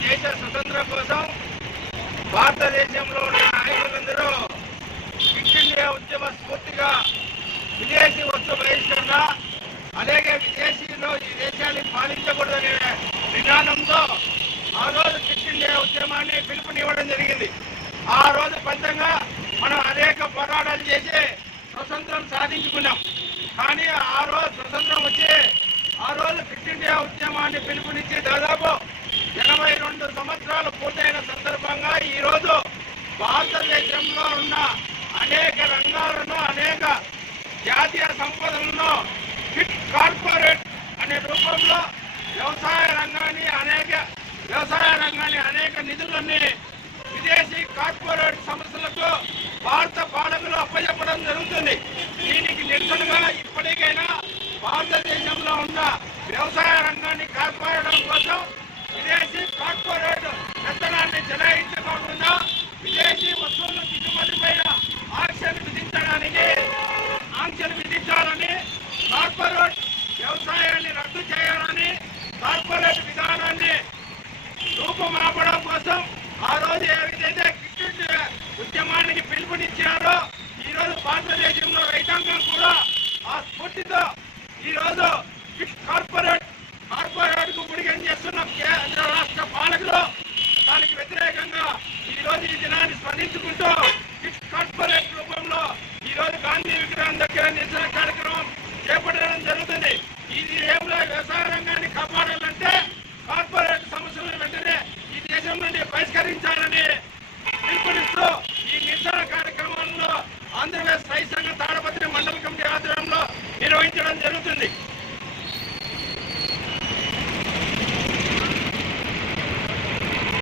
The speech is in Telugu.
దేశ స్వతంత్ర కోసం భారతదేశంలో ఉన్న నాయకులందరూ క్విట్ ఇండియా ఉద్యమ స్ఫూర్తిగా విదేశీ వస్తు బహిష్కరణ అలాగే విదేశీలో ఈ దేశాన్ని పాలించకూడదనే విధానంతో ఆ రోజు క్విట్ ఇండియా ఉద్యమాన్ని పిలుపునివ్వడం జరిగింది. ఆ రోజు ఫలితంగా మనం అనేక పోరాటాలు చేసి స్వతంత్రం సాధించుకున్నాం. కానీ ఆ రోజు స్వతంత్రం వచ్చి ఆ రోజు క్విట్ ఇండియా ఉద్యమాన్ని భారతదేశంలో ఉన్న అనేక రంగాలను అనేక జాతీయ సంపదలను ఫిట్ కార్పొరేట్ అనే రూపంలో వ్యవసాయ రంగాన్ని అనేక వ్యవసాయ రంగాన్ని అనేక నిధులని విదేశీ కార్పొరేట్ సంస్థలకు ఆంక్షలు విధించాలని కార్పొరేట్ వ్యవసాయాన్ని రద్దు చేయాలని కార్పొరేట్ విధానాన్ని రూపుమాపడం కోసం ఆ రోజు ఏ విధంగా క్రికెట్ ఉద్యమానికి పిలుపునిచ్చారో ఈ రోజు భారతదేశంలో రైతాంగం కూడా ఆ స్ఫూర్తితో ఈ రోజు కార్పొరేట్ కార్పొరేట్కు గుడిగం చేస్తున్న కేంద్ర రాష్ట్ర పాలకులు దానికి వ్యతిరేకంగా ఈ రోజు ఈ దినాన్ని స్పందించుకుంటూ నిర్వహించడం జరుగుతుంది.